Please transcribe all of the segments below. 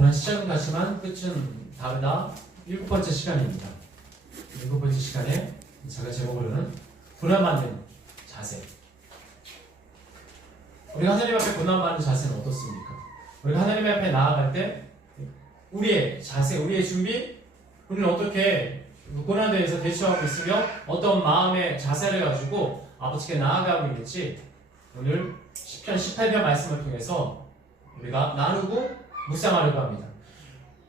고난 시작은 같지만 끝은 다르다. 7번째 시간입니다. 7번째 시간에 제가 제목으로는 고난받는 자세. 우리가 하나님 앞에 고난받는 자세는 어떻습니까? 우리가 하나님 앞에 나아갈 때 우리의 자세, 우리의 준비, 우리는 어떻게 고난에 대해서 대처하고 있으며 어떤 마음의 자세를 가지고 아버지께 나아가고 있는지 오늘 10편, 18편 말씀을 통해서 우리가 나누고 묵상하려고 합니다.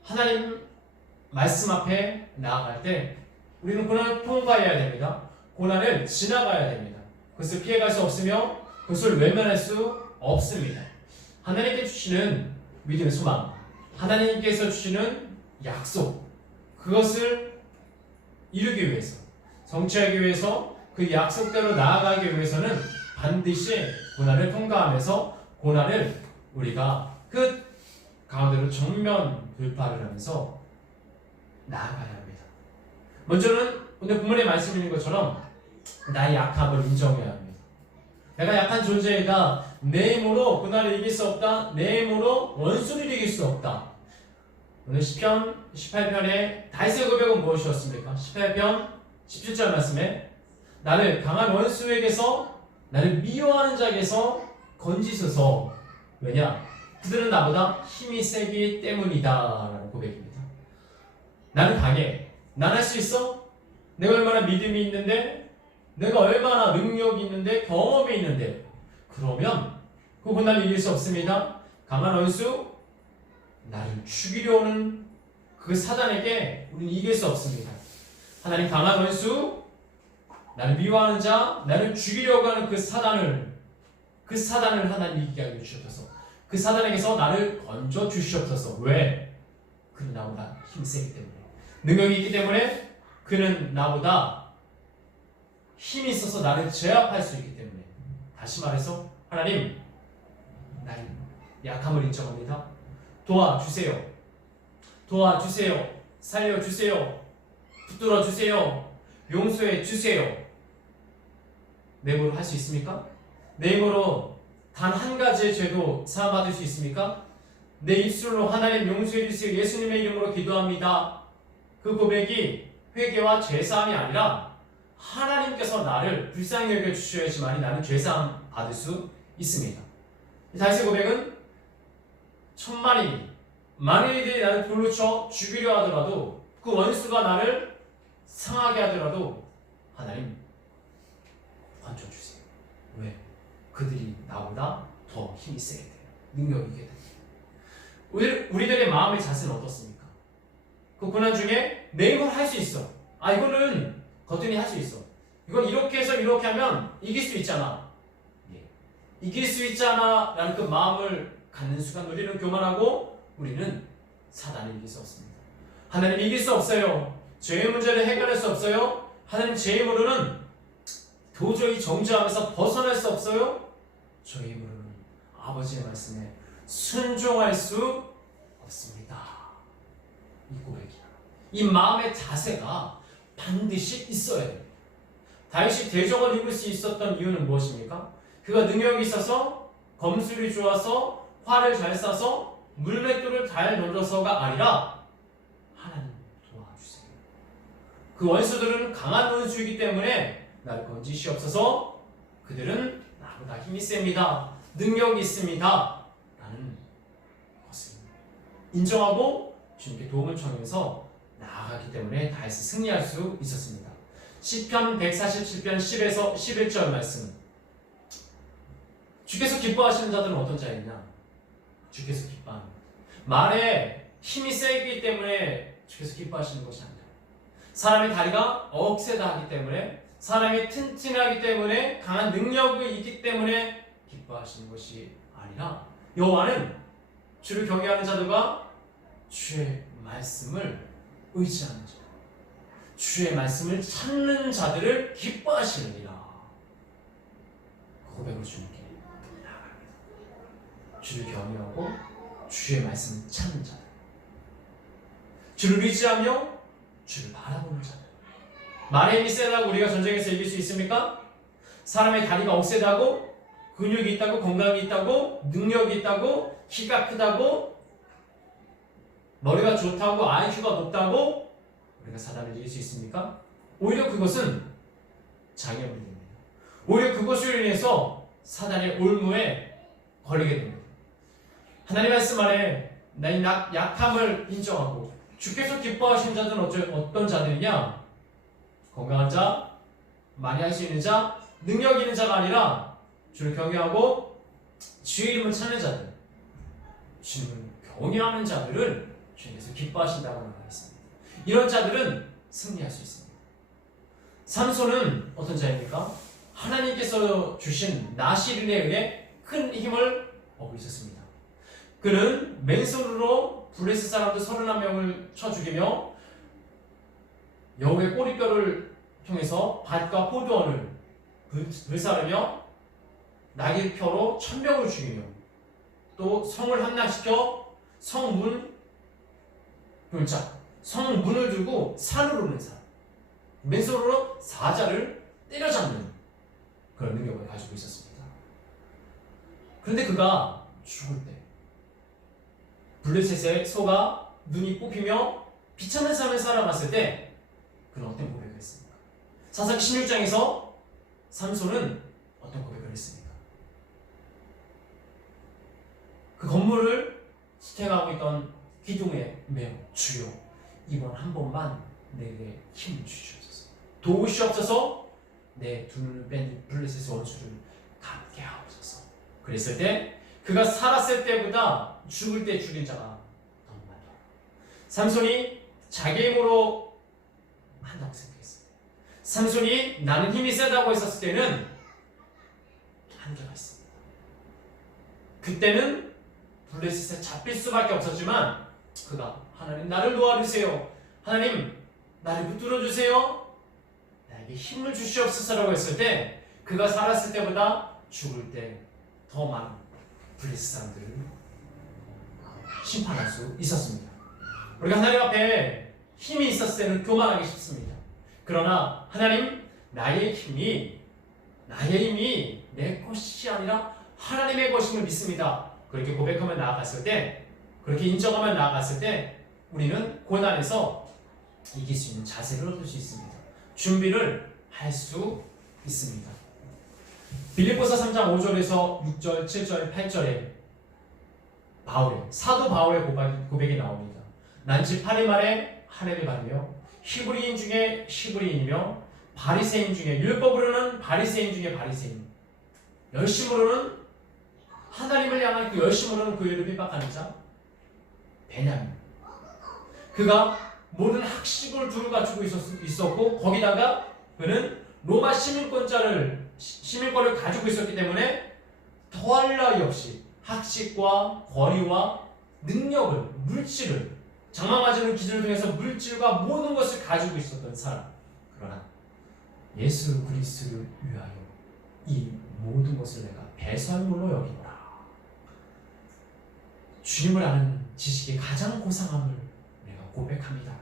하나님 말씀 앞에 나아갈 때 우리는 고난을 통과해야 됩니다. 고난을 지나가야 됩니다. 그것을 피해갈 수 없으며 그것을 외면할 수 없습니다. 하나님께 주시는 믿음의 소망, 하나님께서 주시는 약속, 그것을 이루기 위해서, 성취하기 위해서, 그 약속대로 나아가기 위해서는 반드시 고난을 통과하면서 고난을 우리가 그 가운데로 정면 돌파를 하면서 나아가야 합니다. 먼저는 오늘 본문에 말씀 있는 것처럼 나의 약함을 인정해야 합니다. 내가 약한 존재이다. 내 힘으로 고난을 이길 수 없다. 내 힘으로 원수를 이길 수 없다. 오늘 10편, 18편의 다윗의 고백은 무엇이었습니까? 18편 17절 말씀에 나를 강한 원수에게서, 나를 미워하는 자에게서 건지소서. 왜냐? 그들은 나보다 힘이 세기 때문이다 라는 고백입니다. 나는 강해. 난 할 수 있어? 내가 얼마나 믿음이 있는데, 내가 얼마나 능력이 있는데, 경험이 있는데, 그러면 그 고난을 이길 수 없습니다. 강한 원수, 나를 죽이려 오는 그 사단에게 우리는 이길 수 없습니다. 하나님 강한 원수, 나를 미워하는 자, 나를 죽이려고 하는 그 사단을 하나님 이기게 하여 주시옵소서. 그 사단에게서 나를 건져 주시옵소서. 왜? 그는 나보다 힘세기 때문에, 능력이 있기 때문에, 그는 나보다 힘이 있어서 나를 제압할 수 있기 때문에. 다시 말해서 하나님, 나의 약함을 인정합니다. 도와주세요. 도와주세요. 살려주세요. 붙들어주세요. 용서해주세요. 내 힘으로 할 수 있습니까? 내 힘으로 단 한 가지의 죄도 사함받을 수 있습니까? 내 입술로 하나님 용서해주세요. 예수님의 이름으로 기도합니다. 그 고백이 회개와 죄사함이 아니라 하나님께서 나를 불쌍히 여겨주셔야지만이 나는 죄사함 받을 수 있습니다. 다윗의 고백은 천만인이, 만인이들이 나를 돌로 쳐 죽이려 하더라도, 그 원수가 나를 상하게 하더라도 하나님 건져주세요. 왜? 그들이 나보다 더 힘이 세게 돼요. 능력이 있게 돼요. 우리들의 마음의 자세는 어떻습니까? 그 고난 중에 내 힘으로 할 수 있어. 이거는 거뜬히 할 수 있어. 이건 이렇게 해서 이렇게 하면 이길 수 있잖아. 이길 수 있잖아 라는 그 마음을 갖는 순간 우리는 교만하고 우리는 사단을 이길 수 없습니다. 하나님 이길 수 없어요. 죄의 문제를 해결할 수 없어요. 하나님 제 힘으로는 도저히 정죄하면서 벗어날 수 없어요. 저의 힘으로는 아버지의 말씀에 순종할 수 없습니다. 이 고백이야. 이 마음의 자세가 반드시 있어야 돼요. 다윗이 대적을 이길 수 있었던 이유는 무엇입니까? 그가 능력이 있어서, 검술이 좋아서, 활을 잘 쏴서, 물맷돌을 잘 던져서가 아니라 하나님 도와주세요. 그 원수들은 강한 원수이기 때문에 나를 건지시옵소서. 그들은 나보다 힘이 셉니다. 능력이 있습니다. 라는 것을 인정하고 주님께 도움을 청해서 나아가기 때문에 다윗이 승리할 수 있었습니다. 시편 147편 10에서 11절 말씀. 주께서 기뻐하시는 자들은 어떤 자이냐? 주께서 기뻐합니다. 말에 힘이 세기 때문에 주께서 기뻐하시는 것이 아니라, 사람의 다리가 억세다 하기 때문에, 사람이 튼튼하기 때문에, 강한 능력이 있기 때문에 기뻐하시는 것이 아니라, 여호와는 주를 경외하는 자들과 주의 말씀을 의지하는 자, 주의 말씀을 찾는 자들을 기뻐하시느니라. 고백으로 주님께 나아갑니다. 주를 경외하고 주의 말씀을 찾는 자들, 주를 의지하며 주를 바라보는 자들. 말의 힘이 세다고 우리가 전쟁에서 이길 수 있습니까? 사람의 다리가 억세다고, 근육이 있다고, 건강이 있다고, 능력이 있다고, 키가 크다고 머리가 좋다고 IQ가 높다고 우리가 사단을 이길 수 있습니까? 오히려 그것은 장애물이 됩니다. 오히려 그것으로 인해서 사단의 올무에 걸리게 됩니다. 하나님 말씀 안에 나의 약함을 인정하고 주께서 기뻐하시는 자들은 어떤 자들이냐? 건강한 자, 많이 할 수 있는 자, 능력 있는 자가 아니라 주를 경외하고 주의 이름을 찾는 자들, 주를 경외하는 자들을 주님께서 기뻐하신다고 말하겠습니다. 이런 자들은 승리할 수 있습니다. 삼손은 어떤 자입니까? 하나님께서 주신 나시린에 의해 큰 힘을 얻고 있었습니다. 그는 맨손으로 블레셋 사람들 31명을 쳐 죽이며 여우의 꼬리뼈를 통해서 밭과 포도원을 불사르며 나귀표로 1000명을 죽이며 또 성을 함락시켜 성문을 두고 산을 오는 산, 맨손으로 사자를 때려잡는 그런 능력을 가지고 있었습니다. 그런데 그가 죽을 때 블레셋의 소가 눈이 뽑히며 비참한 삶을 살아갔을 때 그는 어떤 고백을 했습니까? 사사기 16장에서 삼손은 어떤 고백을 했습니까? 그 건물을 지탱하고 있던 기둥에 매어 주여 이번 한 번만 내게 힘을 주시옵소서. 도우시옵소서. 내 두 눈을 뺀 블레셋의 원수를 갚게 하옵소서. 그랬을 때 그가 살았을 때보다 죽을 때 죽인 자가 너무 많다. 삼손이 자기 힘으로 한다고 생각했습니다. 삼손이 나는 힘이 세다고 했었을 때는 한계가 있습니다. 그때는 블레셋에 잡힐 수밖에 없었지만 그가 하나님 나를 도와주세요. 하나님 나를 붙들어 주세요. 나에게 힘을 주시옵소서라고 했을 때 그가 살았을 때보다 죽을 때 더 많은 블레셋 사람들을 심판할 수 있었습니다. 우리가 하나님 앞에 힘이 있었을 때는 교만하기 쉽습니다. 그러나 하나님 나의 힘이 내 것이 아니라 하나님의 것임을 믿습니다. 그렇게 고백하며 나아갔을 때, 그렇게 인정하며 나아갔을 때 우리는 고난에서 이길 수 있는 자세를 얻을 수 있습니다. 준비를 할 수 있습니다. 빌립보서 3장 5절에서 6절, 7절, 8절에 사도 바울의 고백이 나옵니다. 난지 8일 만에 하늘을 받으며 히브리인 중에 히브리인이며 바리새인 중에 율법으로는 바리새인 중에 바리새인, 열심으로는 하나님을 향한 그 열심으로는 그 일을 핍박하는 자 베냐민. 그가 모든 학식을 두루 갖추고 있었고 거기다가 그는 로마 시민권을 가지고 있었기 때문에 더할 나위 없이 학식과 권위와 능력을, 물질을, 장마 맞는 기준을 통해서 물질과 모든 것을 가지고 있었던 사람. 그러나 예수 그리스도를 위하여 이 모든 것을 내가 배설물로 여기노라. 주님을 아는 지식의 가장 고상함을 내가 고백합니다.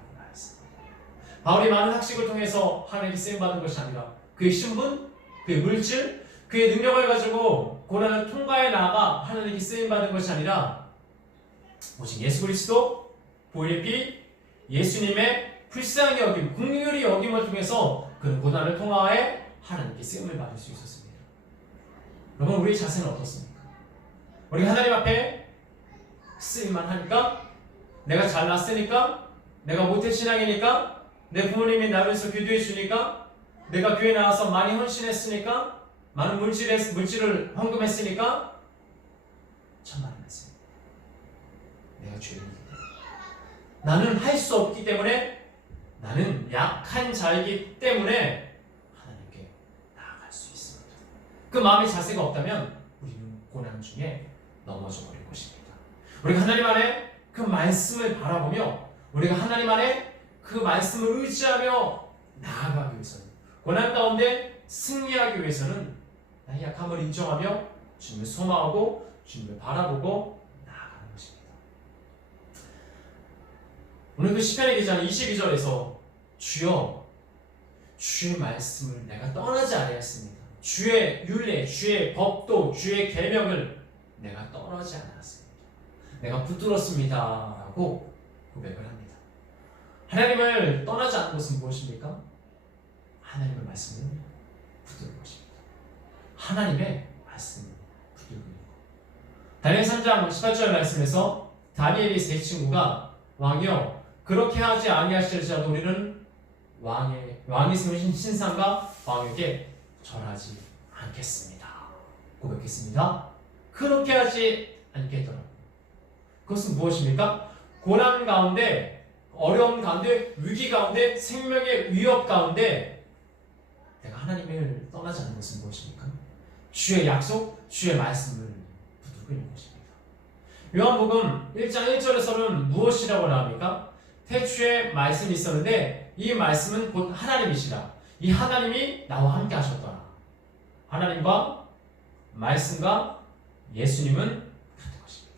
바울이 많은 학식을 통해서 하나님께 쓰임받은 것이 아니라 그의 신분, 그의 물질, 그의 능력을 가지고 고난을 통과해 나가 하나님께 쓰임받은 것이 아니라 오직 예수 그리스도, 보혈의 피, 예수님의 불쌍히 여김, 긍휼히 여김을 통해서 그 고난을 통과해 하나님께 쓰임을 받을 수 있었습니다. 여러분, 우리의 자세는 어떻습니까? 우리가 하나님 앞에 쓰임만 하니까? 내가 잘났으니까? 내가 모태신앙이니까? 내 부모님이 나를 위해서 기도해 주니까? 내가 교회 나와서 많이 헌신했으니까? 많은 물질을 헌금했으니까? 천만의 말씀. 내가 죄인이기 때문에. 나는 할 수 없기 때문에, 나는 약한 자이기 때문에 하나님께 나아갈 수 있습니다. 그 마음의 자세가 없다면 우리는 고난 중에 넘어져 버릴 것입니다. 우리가 하나님 안에 그 말씀을 바라보며 우리가 하나님 안에 그 말씀을 의지하며 나아가기 위해서는, 고난 가운데 승리하기 위해서는 나의 약함을 인정하며 주님을 소망하고 주님을 바라보고 나아가는 것입니다. 오늘 그 시편의 기자는 22절에서 주여 주의 말씀을 내가 떠나지 아니하였습니다. 주의 율례, 주의 법도, 주의 계명을 내가 떠나지 않았습니다. 내가 붙들었습니다 라고 고백을 합니다. 하나님을 떠나지 않는 것은 무엇입니까? 하나님의 말씀을 붙드는 것입니다. 하나님의 말씀을 붙들고 있는 것. 다니엘 3장 18절 말씀에서 다니엘이 세 친구가 왕이여 그렇게 하지 아니하실지라도 우리는 왕이 세우신 신상과 왕에게 절하지 않겠습니다. 고백했습니다. 그렇게 하지 않겠더라고요. 그것은 무엇입니까? 고난 가운데, 어려움 가운데, 위기 가운데, 생명의 위협 가운데 내가 하나님을 떠나지 않는 것은 무엇입니까? 주의 약속, 주의 말씀을 붙들고 있는 것입니다. 요한복음 1장 1절에서는 무엇이라고 나옵니까? 태초에 말씀이 있었는데 이 말씀은 곧 하나님이시라. 이 하나님이 나와 함께 하셨더라. 하나님과 말씀과 예수님은 같은 것입니다.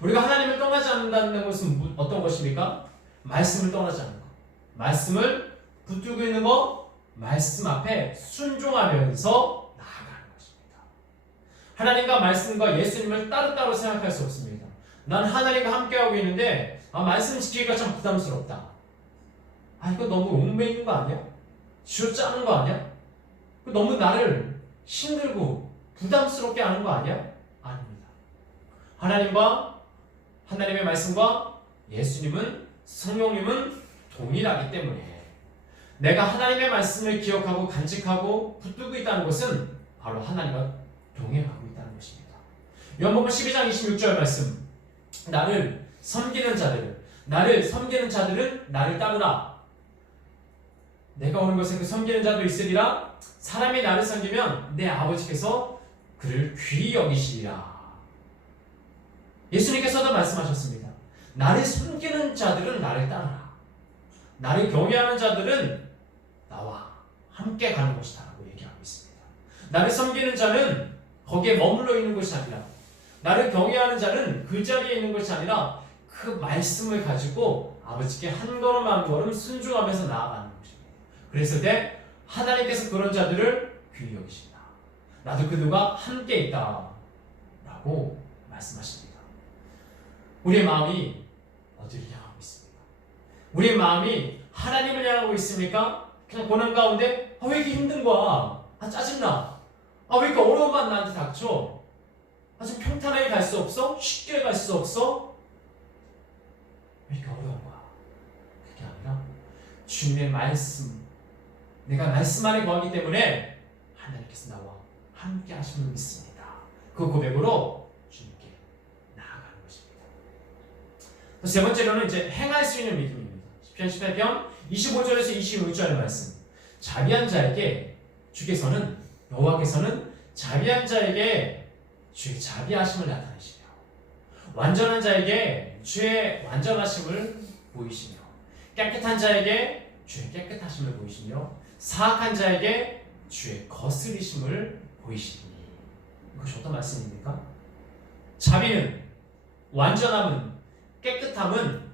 우리가 하나님을 떠나지 않는다는 것은 어떤 것입니까? 말씀을 떠나지 않는 것. 말씀을 붙들고 있는 것, 말씀 앞에 순종하면서 나아가는 것입니다. 하나님과 말씀과 예수님을 따로따로 생각할 수 없습니다. 난 하나님과 함께하고 있는데 말씀 지키기가 참 부담스럽다. 이거 너무 얽매이는 거 아니야? 쥐어짜는 거 아니야? 너무 나를 힘들고 부담스럽게 하는 거 아니야? 아닙니다. 하나님의 말씀과 예수님은 성령님은 동일하기 때문에 내가 하나님의 말씀을 기억하고 간직하고 붙들고 있다는 것은 바로 하나님과 동행하고 있다는 것입니다. 요한복음 12장 26절 말씀 나를 섬기는 자들은 나를 따르라. 내가 오는 것에 그 섬기는 자도 있으리라. 사람이 나를 섬기면 내 아버지께서 그를 귀히 여기시리라. 예수님께서도 말씀하셨습니다. 나를 섬기는 자들은 나를 따르라. 나를 경외하는 자들은 나와 함께 가는 것이다 라고 얘기하고 있습니다. 나를 섬기는 자는 거기에 머물러 있는 것이 아니라 나를 경외하는 자는 그 자리에 있는 것이 아니라 그 말씀을 가지고 아버지께 한 걸음 한 걸음 순종하면서 나아가는 것입니다. 그랬을 때 하나님께서 그런 자들을 귀히 여기신다. 나도 그들과 함께 있다 라고 말씀하십니다. 우리의 마음이 어디를 향하고 있습니까? 우리의 마음이 하나님을 향하고 있습니까? 그냥 고난 가운데 왜 이렇게 힘든 거야? 짜증나. 왜 이렇게 어려움만 나한테 닥쳐? 좀 평탄하게 갈 수 없어? 쉽게 갈 수 없어? 왜 이렇게 어려운 거야? 그게 아니라 주님의 말씀, 내가 말씀 안에 거하기 때문에 하나님께서 나와 함께 하심을 믿습니다. 그 고백으로 주님께 나아가는 것입니다. 세 번째로는 이제 행할 수 있는 믿음입니다. 시편 18편 25절에서 26절의 말씀. 자비한 자에게 여호와께서는 자비한 자에게 주의 자비하심을 나타내시며 완전한 자에게 주의 완전하심을 보이시며 깨끗한 자에게 주의 깨끗하심을 보이시며 사악한 자에게 주의 거스리심을 보이시니. 이것이 어떤 말씀입니까? 자비는, 완전함은, 깨끗함은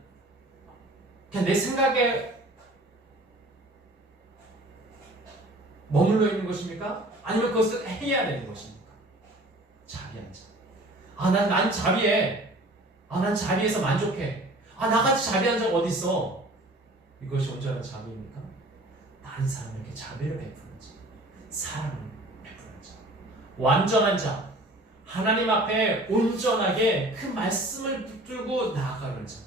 그냥 내 생각에 머물러 있는 것입니까? 아니면 그것을 해야 되는 것입니까? 자비한 자. 난 자비해. 난 자비해서 만족해. 나같이 자비한 자가 어디 있어? 이것이 온전한 자비입니까? 다른 사람에게 자비를 베푸는 자, 사랑을 베푸는 자, 완전한 자, 하나님 앞에 온전하게 그 말씀을 붙들고 나아가는 자.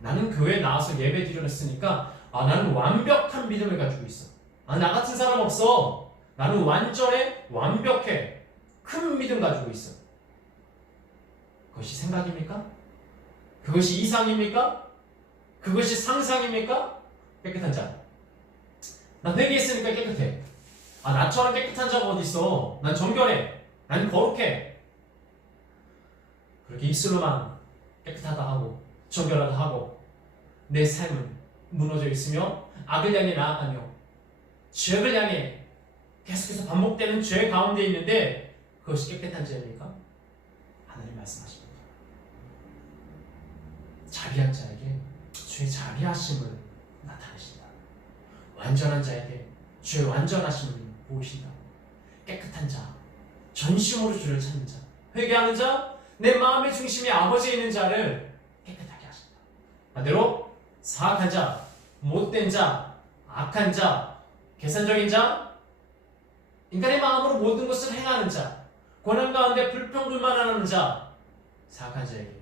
나는 교회에 나와서 예배 드렸으니까 나는 완벽한 믿음을 가지고 있어. 나 같은 사람 없어. 나는 완전해, 완벽해. 큰 믿음 가지고 있어. 그것이 생각입니까? 그것이 이상입니까? 그것이 상상입니까? 깨끗한 자. 난 회개했으니까 깨끗해. 나처럼 깨끗한 자가 어디 있어? 난 정결해. 난 거룩해. 그렇게 입술로만 깨끗하다 하고 정결하다 하고 내 삶은 무너져 있으며 악을 향해 나아가며 죄를 향해 계속해서 반복되는 죄 가운데 있는데 그것이 깨끗한 죄입니까? 하나님 말씀하십니다. 자비한 자에게 주의 자비하심을 나타내신다. 완전한 자에게 주의 완전하심을 보이신다. 깨끗한 자, 전심으로 주를 찾는 자, 회개하는 자, 내 마음의 중심이 아버지에 있는 자를 깨끗하게 하신다. 반대로 사악한 자, 못된 자, 악한 자, 계산적인 자, 인간의 마음으로 모든 것을 행하는 자, 고난 가운데 불평불만하는 자, 사악한 자에게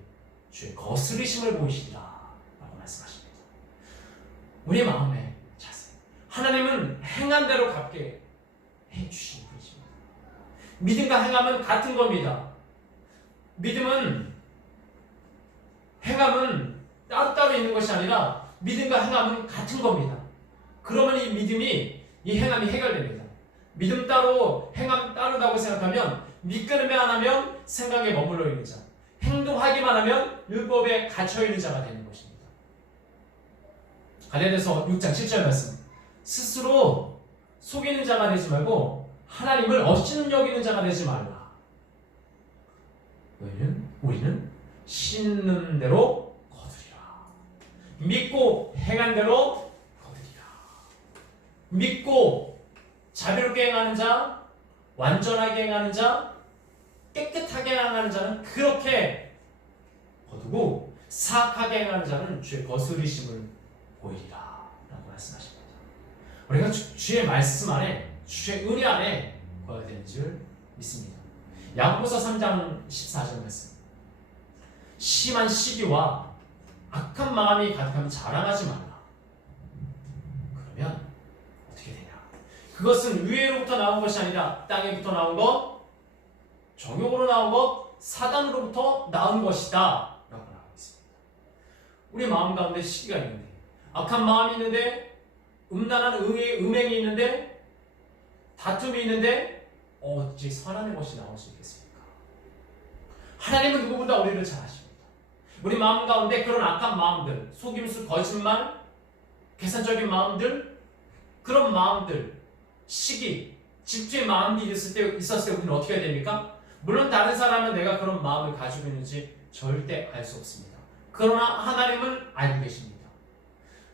주의 거스르심을 보이시리라 라고 말씀하십니다. 우리 마음의 자세, 하나님은 행한 대로 갚게 해주시는 분이십니다. 믿음과 행함은 같은 겁니다. 믿음은, 행함은 따로따로 있는 것이 아니라 믿음과 행함은 같은 겁니다. 그러면 이 믿음이, 이 행함이 해결됩니다. 믿음 따로 행함 따르다고 생각하면 믿기만 하면 생각에 머물러 있는 자, 행동하기만 하면 율법에 갇혀 있는 자가 되는 것입니다. 갈라디아서 6장 7절 말씀, 스스로 속이는 자가 되지 말고 하나님을 억지는 여기는 자가 되지 말라. 우리는 씻는 대로 거두리라. 믿고 행한 대로 거두리라. 믿고 자비롭게 행하는 자, 완전하게 행하는 자, 깨끗하게 행하는 자는 그렇게 거두고 사악하게 행하는 자는 주의 거스르심을 보이리라 라고 말씀하십니다. 우리가 주의 말씀 안에, 주의 은혜 안에 거해야 되는 줄 믿습니다. 야고보서 3장 14절 말씀, 심한 시기와 악한 마음이 가득하면 자랑하지 말라. 그러면 어떻게 되냐? 그것은 위에로부터 나온 것이 아니라 땅에부터 나온 것, 정욕으로 나온 것, 사단으로부터 나온 것이다 라고 나오고 있습니다. 우리 마음 가운데 시기가 있는데, 악한 마음이 있는데, 음란한 음행이 있는데, 다툼이 있는데 어찌 선한 것이 나올 수 있겠습니까? 하나님은 누구보다 우리를 잘 아십니다. 우리 마음 가운데 그런 악한 마음들, 속임수, 거짓말, 계산적인 마음들, 그런 마음들, 시기, 질투의 마음이 있었을 때 우리는 어떻게 해야 됩니까? 물론 다른 사람은 내가 그런 마음을 가지고 있는지 절대 알 수 없습니다. 그러나 하나님은 알고 계십니다.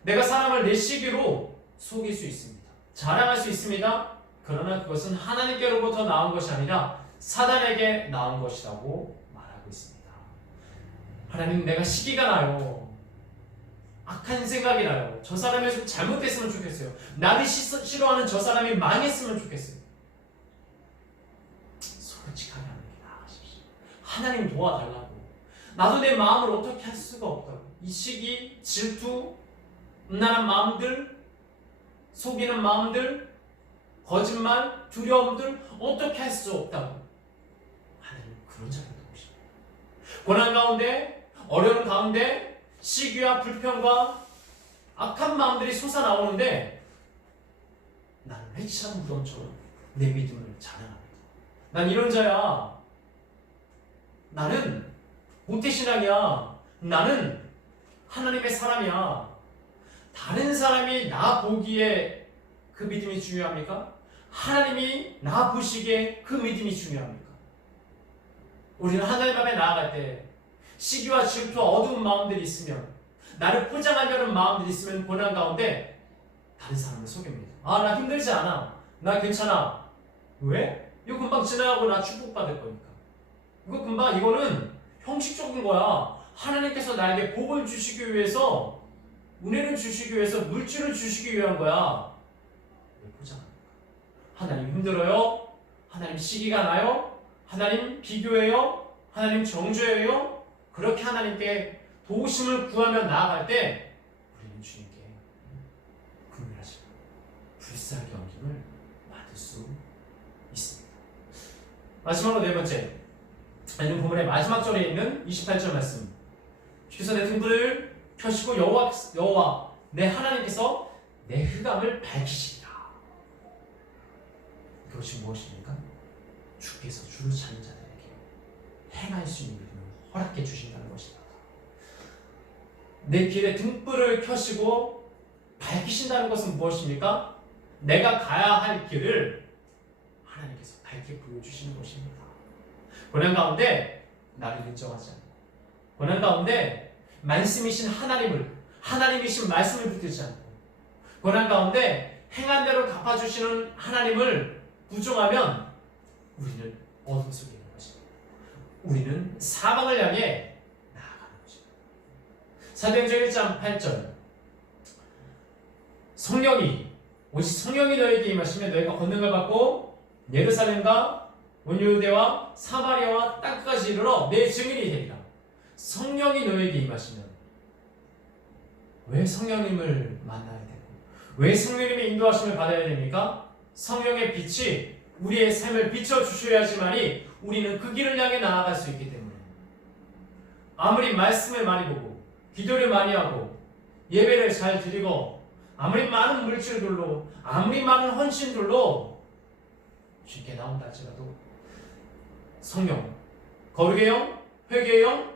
내가 사람을 내 시기로 속일 수 있습니다. 자랑할 수 있습니다. 그러나 그것은 하나님께로부터 나온 것이 아니라 사단에게 나온 것이라고 말하고 있습니다. 하나님, 내가 시기가 나요. 악한 생각이 나요. 저 사람이 좀 잘못됐으면 좋겠어요. 나를 싫어하는 저 사람이 망했으면 좋겠어요. 솔직하게 하는 게 나아가십시오. 하나님 도와달라고. 나도 내 마음을 어떻게 할 수가 없다고. 이 시기, 질투, 음란한 마음들, 속이는 마음들, 거짓말, 두려움들 어떻게 할 수 없다고. 하나님 그런 자를 도우십니다. 고난 가운데, 어려운 가운데 시기와 불평과 악한 마음들이 솟아나오는데 나는 회칠한 무덤처럼 내 믿음을 자랑합니다. 난 이런 자야. 나는 모태신앙이야. 나는 하나님의 사람이야. 다른 사람이 나 보기에 그 믿음이 중요합니까? 하나님이 나 보시기에 그 믿음이 중요합니까? 우리는 하나님 앞에 나아갈 때 시기와 질투와 어두운 마음들이 있으면, 나를 포장하려는 마음들이 있으면 고난 가운데 다른 사람을 속입니다. 아, 나 힘들지 않아. 나 괜찮아. 왜? 이거 금방 지나가고 나 축복받을 거니까. 이거 금방, 이거는 형식적인 거야. 하나님께서 나에게 복을 주시기 위해서, 은혜를 주시기 위해서, 물질을 주시기 위한 거야. 왜 포장합니까? 하나님 힘들어요? 하나님 시기가 나요? 하나님 비교해요? 하나님 정죄해요? 그렇게 하나님께 도우심을 구하며 나아갈 때 우리는 주님께 긍휼하시고 불쌍히 여김을 받을 수 있습니다. 마지막으로 네 번째, 오늘 본문의 마지막 절에 있는 28절 말씀, 주께서 내 등불을 켜시고 여호와 내 하나님께서 내 흑암을 밝히시리라. 그것이 무엇입니까? 주께서 주를 찾는 자들에게 행할 수 있는 믿음을 허락해 주신다는 것입니다. 내 길에 등불을 켜시고 밝히신다는 것은 무엇입니까? 내가 가야 할 길을 하나님께서 밝게 보여주시는 것입니다. 고난 가운데 나를 인정하지 않고, 고난 가운데 말씀이신 하나님이신 말씀을 붙들지 않고, 고난 가운데 행한 대로 갚아주시는 하나님을 부정하면 우리는 어둠 속에 있는 것입니다. 우리는 사망을 향해 나아가는 것입니다. 사도행전 1장 8절 성령이 오직 성령이 너에게 임하시면 너희가 권능을 받고 예루살렘과 온 유대와 사마리아와 땅까지 이르러 내 증인이 되리라. 성령이 너에게 임하시면 왜 성령님을 만나야 되고 왜 성령님의 인도하심을 받아야 됩니까? 성령의 빛이 우리의 삶을 비춰주셔야지만이 우리는 그 길을 향해 나아갈 수 있기 때문에 아무리 말씀을 많이 보고 기도를 많이 하고 예배를 잘 드리고 아무리 많은 물질들로 아무리 많은 헌신들로 쉽게 나온다 할지라도 성령, 거룩의 영, 회개의 영,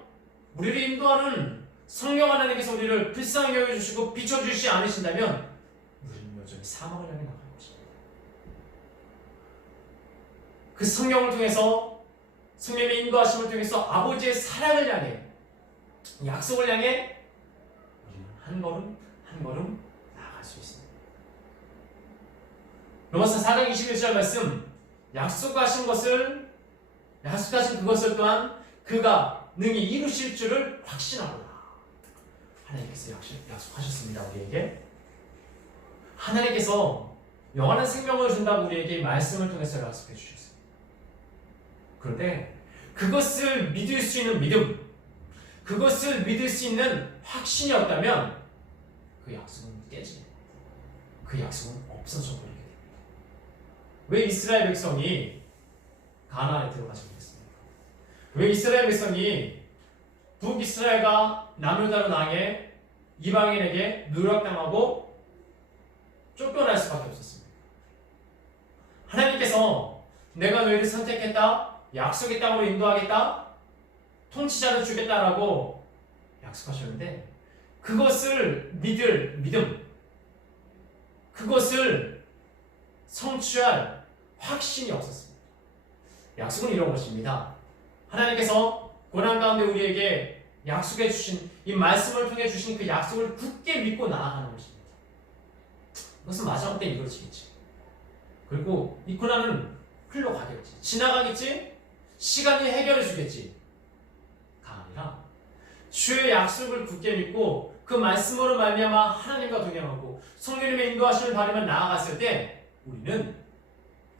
우리를 인도하는 성령 하나님께서 우리를 불쌍히 여겨주시고 비춰주시지 않으신다면 우리는 여전히 사망을 향해 나갈 것입니다. 그 성령을 통해서 성령의 인도하심을 통해서 아버지의 사랑을 향해 약속을 향해 우리는 한 걸음 한 걸음 나아갈 수 있습니다. 로마서 4장 21절 말씀 약속하신 그것을 또한 그가 능히 이루실 줄을 확신하노라. 하나님께서 약속하셨습니다. 우리에게 하나님께서 영원한 생명을 준다고 우리에게 말씀을 통해서 약속해 주셨어요. 그런데 그것을 믿을 수 있는 믿음, 그것을 믿을 수 있는 확신이 없다면 그 약속은 깨지게 됩니다. 그 약속은 없어져 버리게 됩니다. 왜 이스라엘 백성이 가나안에 들어가지 못했습니까? 왜 이스라엘 백성이 북이스라엘과 남유다로 당해 이방인에게 누락당하고 쫓겨날 수밖에 없었습니다. 하나님께서 내가 너희를 선택했다, 약속의 땅으로 인도하겠다, 통치자를 주겠다라고 약속하셨는데 그것을 믿을 믿음, 그것을 성취할 확신이 없었습니다. 약속은 이런 것입니다. 하나님께서 고난 가운데 우리에게 약속해 주신 이 말씀을 통해 주신 그 약속을 굳게 믿고 나아가는 것입니다. 그것은 마지막 때 이루어지겠지. 그리고 이 고난은 흘러가겠지. 지나가겠지. 시간이 해결해 주겠지. 가 아니라 주의 약속을 굳게 믿고 그 말씀으로 말미암아 하나님과 동행하고 성령님의 인도하심을 받으며 나아갔을 때 우리는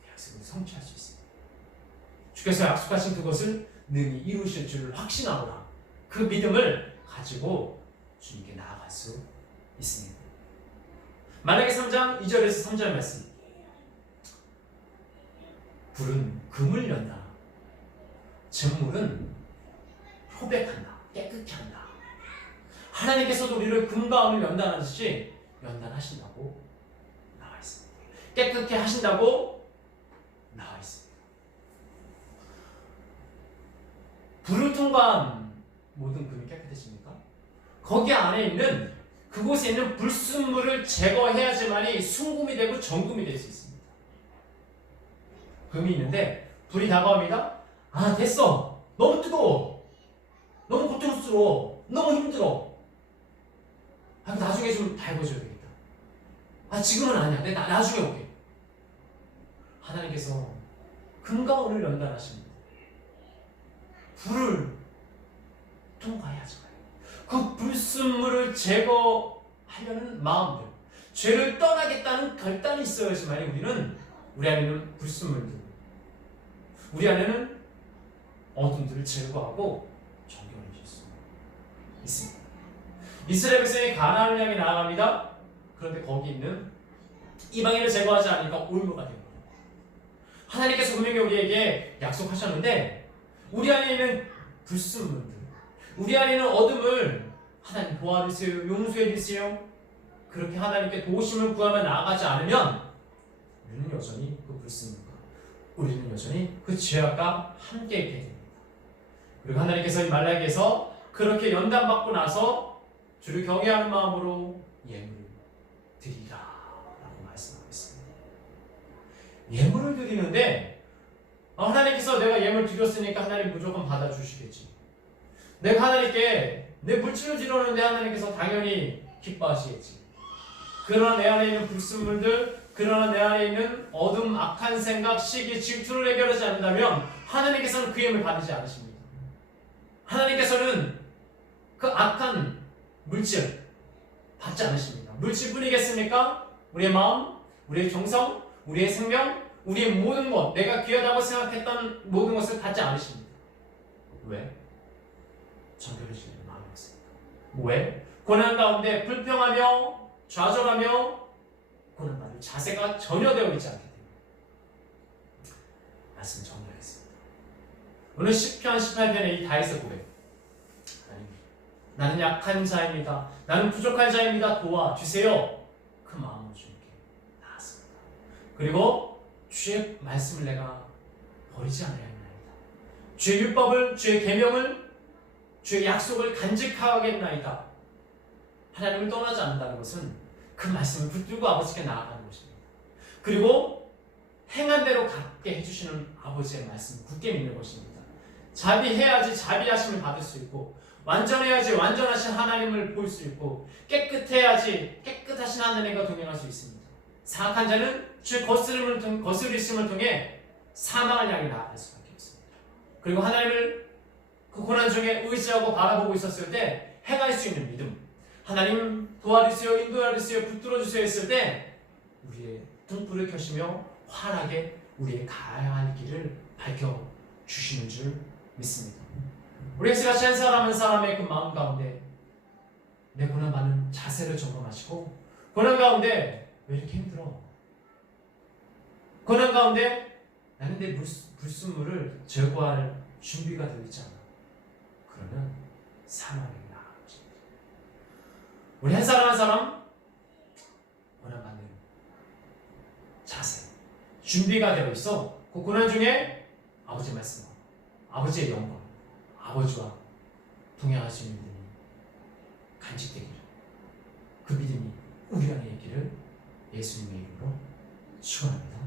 그 약속을 성취할 수 있습니다. 주께서 약속하신 그것을 능히 이루실 줄을 확신하노라. 그 믿음을 가지고 주님께 나아갈 수 있습니다. 만약에 3장 2절에서 3절 말씀 불은 금을 연다. 재물은 표백한다. 깨끗게 한다. 하나님께서도 우리를 금과 은을 연단하는 듯이 연단하신다고 나와 있습니다. 깨끗게 하신다고 나와 있습니다. 불을 통과한 모든 금이 깨끗해집니까? 거기 안에 있는 그곳에 있는 불순물을 제거해야지만이 순금이 되고 정금이 될 수 있습니다. 금이 있는데 불이 다가옵니다. 아 됐어. 너무 뜨거워. 너무 고통스러워. 너무 힘들어. 아 나중에 좀 달궈줘야 되겠다. 아 지금은 아니야. 내가 나중에 올게. 하나님께서 금과 은을 연단하십니다. 불을 통과해야죠. 그 불순물을 제거하려는 마음들, 죄를 떠나겠다는 결단이 있어야지만 우리 안에는 불순물들, 우리 안에는 어둠들을 제거하고 정결해질 수 있습니다. 이스라엘 백성이 가나안을 향해 나아갑니다. 그런데 거기 있는 이방인을 제거하지 않으니까 올무가 된 거예요. 하나님께서 분명히 우리에게 약속하셨는데 우리 안에 있는 불순물들, 우리 안에 있는 어둠을 하나님 도와주세요, 용서해 주세요. 그렇게 하나님께 도우심을 구하며 나아가지 않으면 우리는 여전히 그 불순물과 우리는 여전히 그 죄악과 함께 있게 됩니다. 그리고 하나님께서 이 말라기에서 그렇게 연단받고 나서 주를 경외하는 마음으로 예물을 드리라 라고 말씀하고 있습니다. 예물을 드리는데 하나님께서 내가 예물 드렸으니까 하나님 무조건 받아주시겠지. 내가 하나님께 내 물질을 드렸는데 하나님께서 당연히 기뻐하시겠지. 그러나 내 안에 있는 불순물들, 그러나 내 안에 있는 어둠, 악한 생각, 시기, 질투를 해결하지 않는다면 하나님께서는 그 예물 받으지 않으십니다. 하나님께서는 그 악한 물질 받지 않으십니다. 물질뿐이겠습니까? 우리의 마음, 우리의 정성, 우리의 생명, 우리의 모든 것, 내가 귀하다고 생각했던 모든 것을 받지 않으십니다. 왜? 정결해지는 마음이 없습니다. 왜? 고난 가운데 불평하며 좌절하며 고난받을 자세가 전혀 되어 있지 않기 때문에. 말씀 정리하겠습니다. 오늘 시편 18편의 이 다윗의 고백. 나는 약한 자입니다. 나는 부족한 자입니다. 도와주세요. 그 마음으로 주님께 나았습니다. 그리고 주의 말씀을 내가 버리지 않아야 했나이다. 주의 율법을, 주의 계명을, 주의 약속을 간직하겠나이다. 하나님을 떠나지 않는다는 것은 그 말씀을 붙들고 아버지께 나아가는 것입니다. 그리고 행한 대로 갖게 해주시는 아버지의 말씀을 굳게 믿는 것입니다. 자비해야지 자비하심을 받을 수 있고, 완전해야지 완전하신 하나님을 볼 수 있고, 깨끗해야지 깨끗하신 하나님과 동행할 수 있습니다. 사악한 자는 주의 거스리심을 통해 사망을 향해 나아갈 수밖에 없습니다. 그리고 하나님을 그 고난 중에 의지하고 바라보고 있었을 때 행할 수 있는 믿음, 하나님 도와주세요, 인도해주세요, 붙들어주세요 했을 때 우리의 등불을 켜시며 환하게 우리의 가야 할 길을 밝혀주시는 줄 믿습니다. 우리 같이 한 사람 한 사람의 그 마음 가운데 내 고난 받는 자세를 점검하시고, 고난 가운데 왜 이렇게 힘들어? 고난 가운데 나는 내 불순물을 제거할 준비가 되어 있잖아. 그러면 사망에 나아가는 것입니다. 우리 한 사람 한 사람 고난 받는 자세, 준비가 되어 있어. 그 고난 중에 아버지의 말씀, 아버지의 영광, 아버지와 동행할 수 있는 믿음이 간직되기를, 그 믿음이 우리 안에 있기를 예수님의 이름으로 축원합니다.